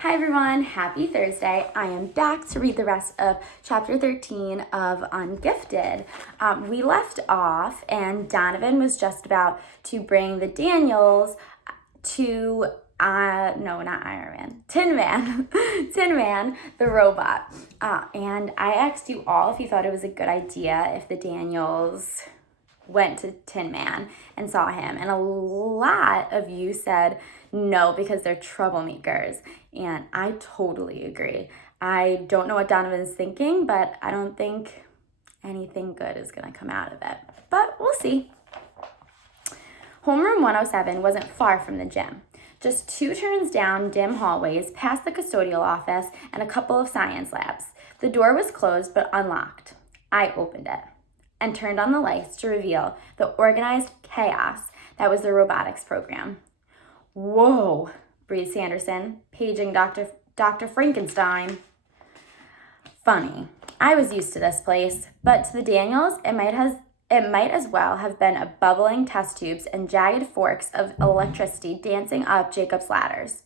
Hi everyone, happy Thursday. I am back to read the rest of chapter 13 of Ungifted. We left off and Donovan was just about to bring the Daniels to, no, not Iron Man, Tin Man, Tin Man, the robot. And I asked you all if you thought it was a good idea if the Daniels went to Tin Man and saw him. And a lot of you said no because they're troublemakers. And I totally agree. I don't know what Donovan's thinking, but I don't think anything good is going to come out of it. But we'll see. Homeroom 107 wasn't far from the gym. Just 2 turns down dim hallways, past the custodial office and a couple of science labs. The door was closed but unlocked. I opened it and turned on the lights to reveal the organized chaos that was the robotics program. Whoa, breathed Sanderson, paging Dr. Frankenstein. Funny. I was used to this place, but to the Daniels, it might as well have been a bubbling test tubes and jagged forks of electricity dancing up Jacob's ladders.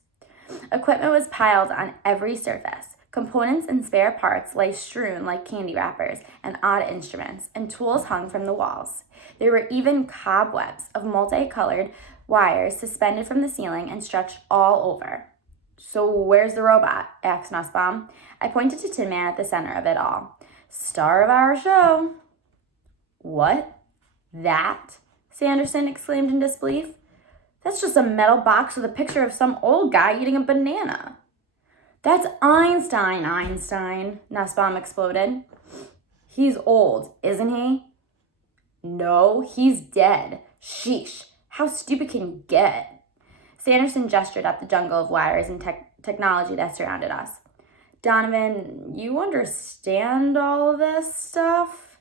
Equipment was piled on every surface. Components and spare parts lay strewn like candy wrappers and odd instruments, and tools hung from the walls. There were even cobwebs of multicolored wires suspended from the ceiling and stretched all over. "So where's the robot?" asked Nussbaum. I pointed to Tin Man at the center of it all. "Star of our show." "What? That?" Sanderson exclaimed in disbelief. "That's just a metal box with a picture of some old guy eating a banana." "That's Einstein, Nussbaum exploded. "He's old, isn't he?" "No, he's dead. Sheesh, how stupid can you get?" Sanderson gestured at the jungle of wires and technology that surrounded us. "Donovan, you understand all of this stuff?"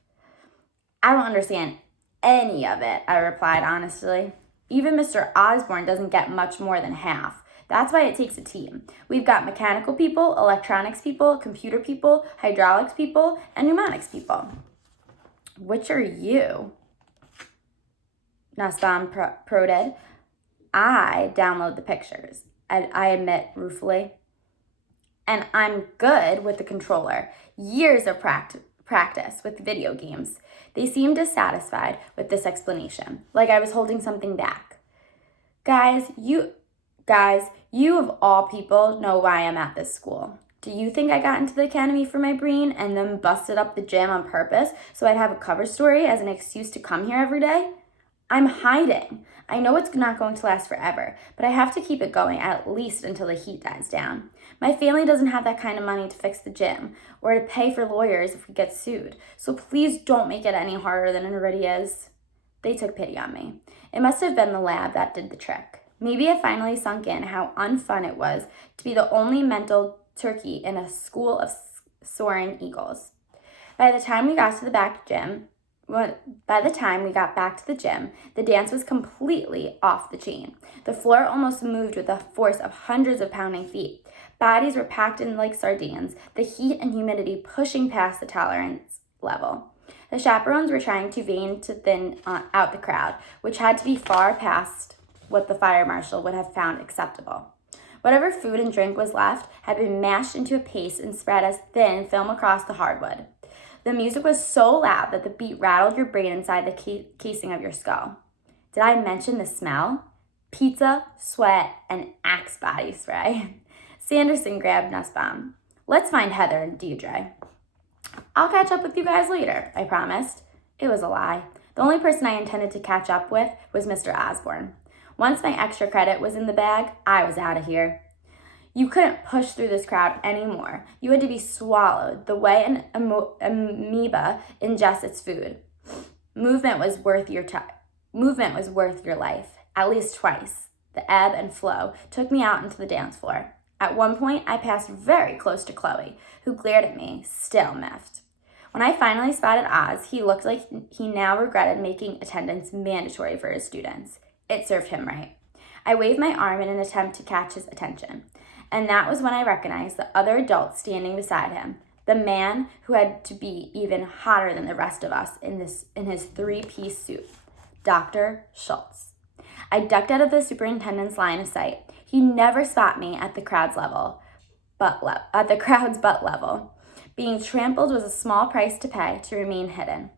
"I don't understand any of it," I replied honestly. "Even Mr. Osborne doesn't get much more than half. That's why it takes a team. We've got mechanical people, electronics people, computer people, hydraulics people, and pneumatics people." "Which are you?" Nussbaum prodded. "I download the pictures," I admit ruefully. "And I'm good with the controller. Years of practice with video games." They seemed dissatisfied with this explanation, like I was holding something back. Guys, you of all people know why I'm at this school. Do you think I got into the academy for my brain and then busted up the gym on purpose so I'd have a cover story as an excuse to come here every day? I'm hiding. I know it's not going to last forever, but I have to keep it going at least until the heat dies down. My family doesn't have that kind of money to fix the gym or to pay for lawyers if we get sued, so please don't make it any harder than it already is. They took pity on me. It must have been the lab that did the trick. Maybe it finally sunk in how unfun it was to be the only mental turkey in a school of soaring eagles. By the time we got back to the gym, the dance was completely off the chain. The floor almost moved with the force of hundreds of pounding feet. Bodies were packed in like sardines, the heat and humidity pushing past the tolerance level. The chaperones were trying to thin out the crowd, which had to be far past what the fire marshal would have found acceptable. Whatever food and drink was left had been mashed into a paste and spread as thin film across the hardwood. The music was so loud that the beat rattled your brain inside the casing of your skull. Did I mention the smell? Pizza, sweat, and Axe body spray. Sanderson grabbed Nussbaum. "Let's find Heather and Deirdre." "I'll catch up with you guys later," I promised. It was a lie. The only person I intended to catch up with was Mr. Osborne. Once my extra credit was in the bag, I was out of here. You couldn't push through this crowd anymore. You had to be swallowed the way an amoeba ingests its food. Movement was worth your life, at least twice. The ebb and flow took me out into the dance floor. At one point, I passed very close to Chloe, who glared at me, still miffed. When I finally spotted Oz, he looked like he now regretted making attendance mandatory for his students. It served him right. I waved my arm in an attempt to catch his attention, and that was when I recognized the other adult standing beside him, the man who had to be even hotter than the rest of us in his 3-piece suit, Dr. Schultz. I ducked out of the superintendent's line of sight. He never spot me at the crowd's level, at the crowd's butt level. Being trampled was a small price to pay to remain hidden.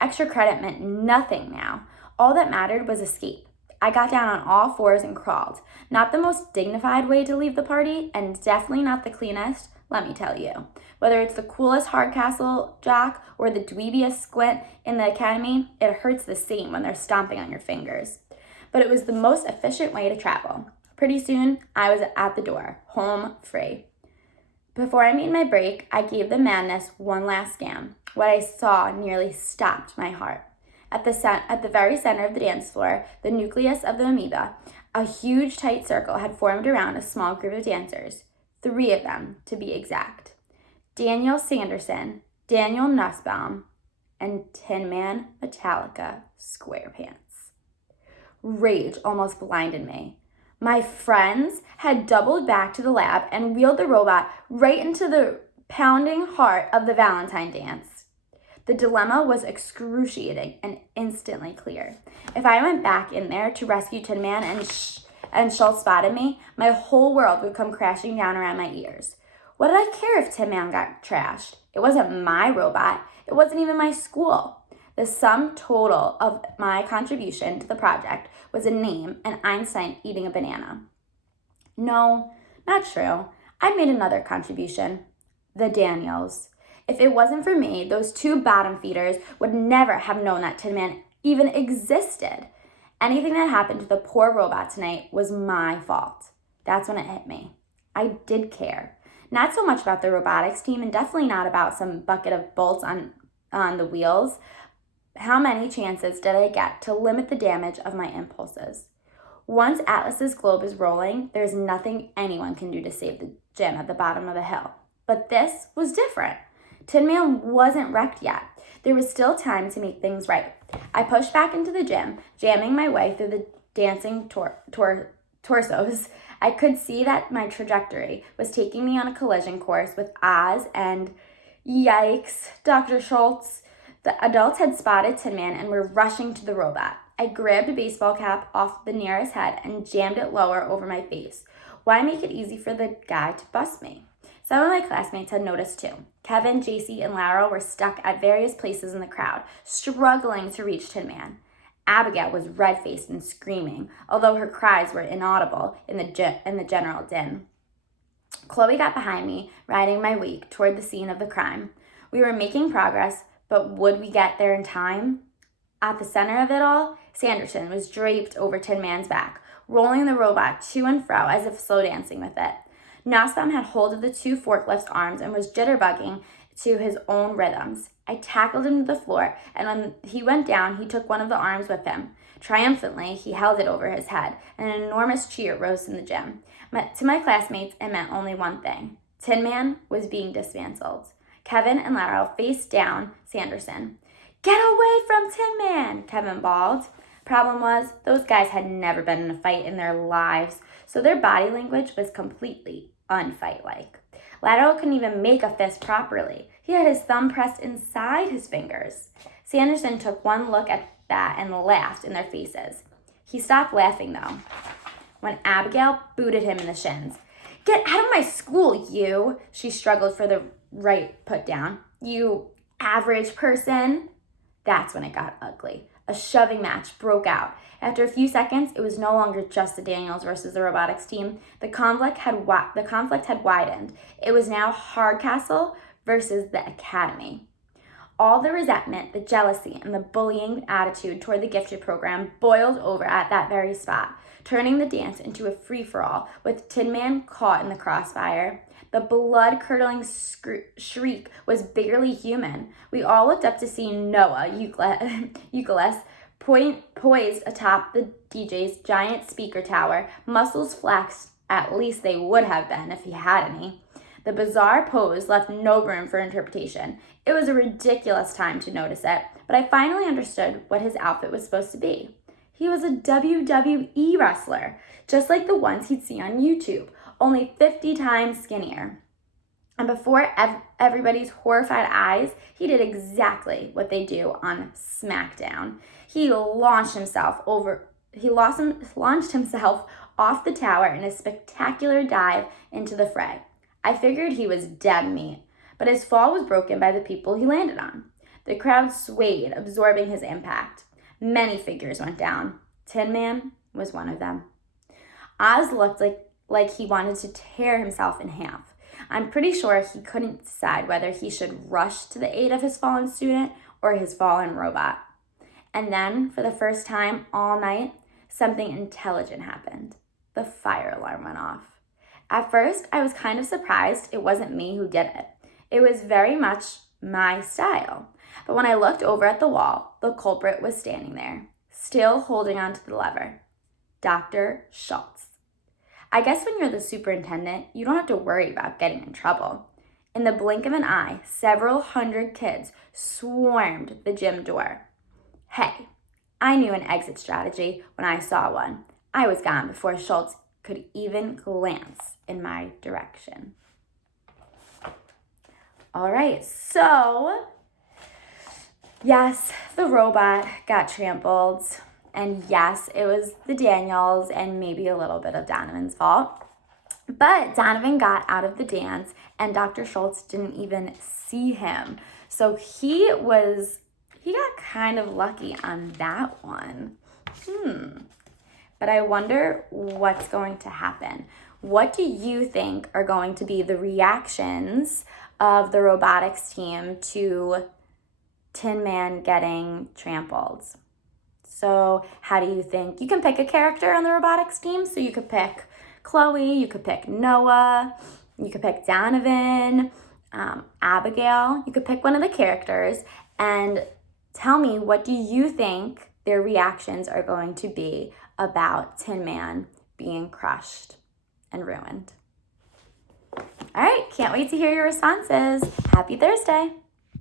Extra credit meant nothing now. All that mattered was escape. I got down on all fours and crawled. Not the most dignified way to leave the party, and definitely not the cleanest, let me tell you. Whether it's the coolest hardcastle jock or the dweebiest squint in the academy, it hurts the same when they're stomping on your fingers. But it was the most efficient way to travel. Pretty soon, I was at the door, home free. Before I made my break, I gave the madness one last scan. What I saw nearly stopped my heart. At the very center of the dance floor, the nucleus of the amoeba, a huge tight circle had formed around a small group of dancers. 3 of them, to be exact. Daniel Sanderson, Daniel Nussbaum, and Tin Man Metallica Squarepants. Rage almost blinded me. My friends had doubled back to the lab and wheeled the robot right into the pounding heart of the Valentine dance. The dilemma was excruciating and instantly clear. If I went back in there to rescue Tin Man and Schultz spotted me, my whole world would come crashing down around my ears. What did I care if Tin Man got trashed? It wasn't my robot. It wasn't even my school. The sum total of my contribution to the project was a name and Einstein eating a banana. No, not true. I made another contribution. The Daniels. If it wasn't for me, those 2 bottom feeders would never have known that Tin Man even existed. Anything that happened to the poor robot tonight was my fault. That's when it hit me. I did care. Not so much about the robotics team and definitely not about some bucket of bolts on the wheels. How many chances did I get to limit the damage of my impulses? Once Atlas's globe is rolling, there's nothing anyone can do to save the gym at the bottom of the hill. But this was different. Tin Man wasn't wrecked yet. There was still time to make things right. I pushed back into the gym, jamming my way through the dancing torsos. I could see that my trajectory was taking me on a collision course with Oz and, yikes, Dr. Schultz. The adults had spotted Tin Man and were rushing to the robot. I grabbed a baseball cap off the nearest head and jammed it lower over my face. Why make it easy for the guy to bust me? Some of my classmates had noticed too. Kevin, JC, and Lara were stuck at various places in the crowd, struggling to reach Tin Man. Abigail was red-faced and screaming, although her cries were inaudible in the general din. Chloe got behind me, riding my wake toward the scene of the crime. We were making progress, but would we get there in time? At the center of it all, Sanderson was draped over Tin Man's back, rolling the robot to and fro as if slow dancing with it. Nussbaum had hold of the 2 forklift's arms and was jitterbugging to his own rhythms. I tackled him to the floor, and when he went down, he took one of the arms with him. Triumphantly, he held it over his head, and an enormous cheer rose in the gym. To my classmates, it meant only one thing. Tin Man was being dismantled. Kevin and Lara faced down Sanderson. "Get away from Tin Man!" Kevin bawled. Problem was, those guys had never been in a fight in their lives, so their body language was completely unfight-like. Lateral couldn't even make a fist properly. He had his thumb pressed inside his fingers. Sanderson took one look at that and laughed in their faces. He stopped laughing, though, when Abigail booted him in the shins. "Get out of my school, you!" She struggled for the right put down. "You average person." That's when it got ugly. A shoving match broke out. After a few seconds, it was no longer just the Daniels versus the robotics team. The conflict had widened. It was now Hardcastle versus the Academy. All the resentment, the jealousy, and the bullying attitude toward the gifted program boiled over at that very spot, turning the dance into a free-for-all with Tin Man caught in the crossfire. The blood-curdling shriek was barely human. We all looked up to see Noah Euclid poised atop the DJ's giant speaker tower, muscles flexed, at least they would have been if he had any. The bizarre pose left no room for interpretation. It was a ridiculous time to notice it, but I finally understood what his outfit was supposed to be. He was a WWE wrestler, just like the ones he'd see on YouTube, only 50 times skinnier. And before everybody's horrified eyes, he did exactly what they do on SmackDown. He launched himself off the tower in a spectacular dive into the fray. I figured he was dead meat, but his fall was broken by the people he landed on. The crowd swayed, absorbing his impact. Many figures went down. Tin Man was one of them. Oz looked like he wanted to tear himself in half. I'm pretty sure he couldn't decide whether he should rush to the aid of his fallen student or his fallen robot. And then, for the first time all night, something intelligent happened. The fire alarm went off. At first, I was kind of surprised it wasn't me who did it. It was very much my style. But when I looked over at the wall, the culprit was standing there, still holding onto the lever. Dr. Schultz. I guess when you're the superintendent, you don't have to worry about getting in trouble. In the blink of an eye, several hundred kids swarmed the gym door. Hey, I knew an exit strategy when I saw one. I was gone before Schultz could even glance in my direction. All right, so yes, the robot got trampled. And yes, it was the Daniels and maybe a little bit of Donovan's fault. But Donovan got out of the dance and Dr. Schultz didn't even see him. So he got kind of lucky on that one. But I wonder what's going to happen. What do you think are going to be the reactions of the robotics team to Tin Man getting trampled? So how do you think? You can pick a character on the robotics team. So you could pick Chloe, you could pick Noah, you could pick Donovan, Abigail. You could pick one of the characters and tell me, what do you think their reactions are going to be about Tin Man being crushed and ruined? All right, can't wait to hear your responses. Happy Thursday.